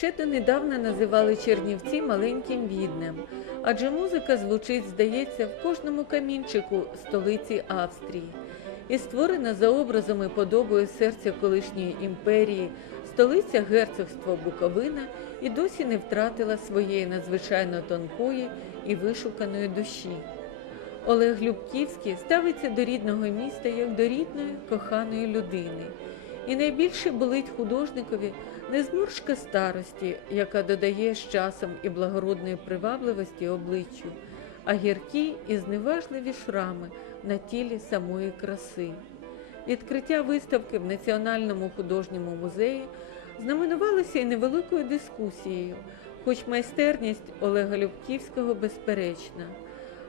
Ще донедавна називали Чернівці маленьким віднем, адже музика звучить, здається, в кожному камінчику столиці Австрії. І створена за образом і подобою серця колишньої імперії, столиця герцогства Буковина і досі не втратила своєї надзвичайно тонкої і вишуканої душі. Олег Любківський ставиться до рідного міста як до рідної, коханої людини. І найбільше болить художникові не зморшка старості, яка додає з часом і благородної привабливості обличчю, а гіркі і зневажливі шрами на тілі самої краси. Відкриття виставки в Національному художньому музеї знаменувалося і невеликою дискусією, хоч майстерність Олега Любківського безперечна.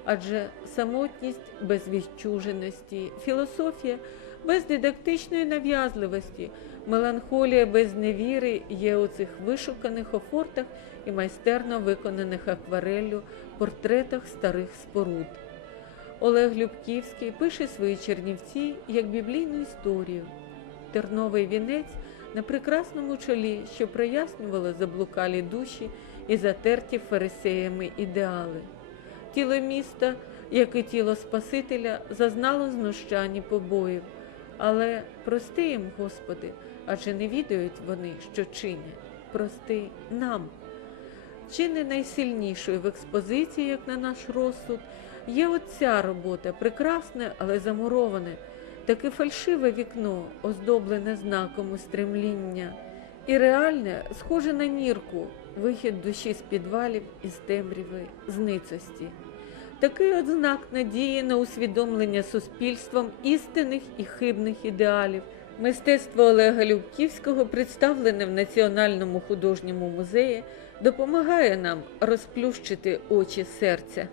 Адже самотність без відчуженості, філософія без дидактичної нав'язливості, меланхолія без невіри є у цих вишуканих офортах і майстерно виконаних аквареллю портретах старих споруд. Олег Любківський пише свої чернівці як біблійну історію. Терновий вінець на прекрасному чолі, що прояснювало заблукалі душі і затерті фарисеями ідеали. Тіло міста, як і тіло Спасителя, зазнало знущань і побоїв. Але прости їм, Господи, адже не відають вони, що чинять. Прости нам. Чи не найсильнішою в експозиції, як на наш розсуд, є оця робота, прекрасне, але замуроване, таке фальшиве вікно, оздоблене знаком устремління, і реальне, схоже на нірку, вихід душі з підвалів із темряви, з ницості. Такий от знак надії на усвідомлення суспільством істинних і хибних ідеалів. Мистецтво Олега Любківського, представлене в Національному художньому музеї, допомагає нам розплющити очі серця.